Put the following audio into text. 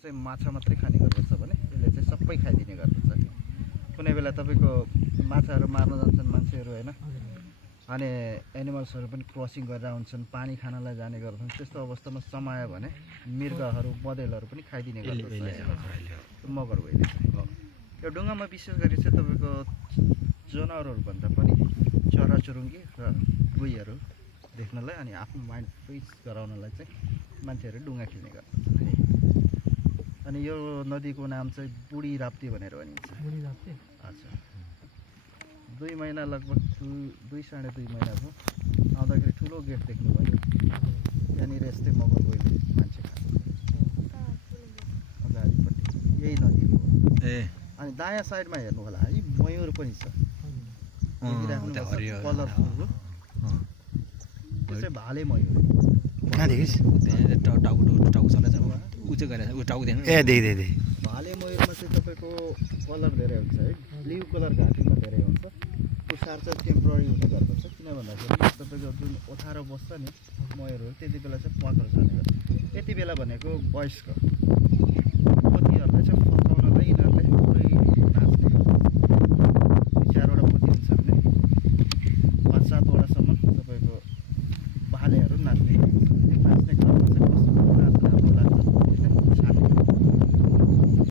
चाहिँ माछा मात्रै खाने गर्दछ भने यसले चाहिँ सबै खाइदिने गर्दछ। कुनै बेला तपाईँको माछाहरू मार्न जान्छन् मान्छेहरू होइन, अनि एनिमल्सहरू पनि क्रसिङ गरेर हुन्छन्, पानी खानलाई जाने गर्छन्। त्यस्तो अवस्थामा समायो भने मृगहरू बँदेलहरू पनि खाइदिने गर्दछ मगर होइन। यो ढुङ्गामा विशेष गरी चाहिँ तपाईँको जनावरहरूभन्दा पनि चराचुरुङ्गी र गुईहरू देख्नलाई अनि आफ्नो माइन्ड फ्रेस गराउनलाई चाहिँ मान्छेहरू ढुङ्गा खेल्ने गर्दछन् है। अनि यो नदीको नाम चाहिँ बुढी राप्ती भनेर भनिन्छ। हजुर, 2 महिना लगभग 2-2.5 महिना भयो आउँदाखेरि ठुलो गेट देख्नुभयो। त्यहाँनिर यस्तै मगर गइले मान्छे अगाडिपट्टि यही नदी हो। अनि दायाँ साइडमा हेर्नु होला है, मयूर पनि छ कलरफुल हो। त्यो चाहिँ भाले मयूर। भाले मयूरमा चाहिँ तपाईँको कलर धेरै हुन्छ है, ब्लू कलर घाँटीमा धेरै हुन्छ। पुसार चाहिँ टेम्पोररी हुने गर्दछ, किन भन्दाखेरि तपाईँको जुन ओथारो बस्छ नि मयूरहरू त्यति बेला चाहिँ प्वाखहरू छर्ने गर्छ। यति बेला भनेको वयस्क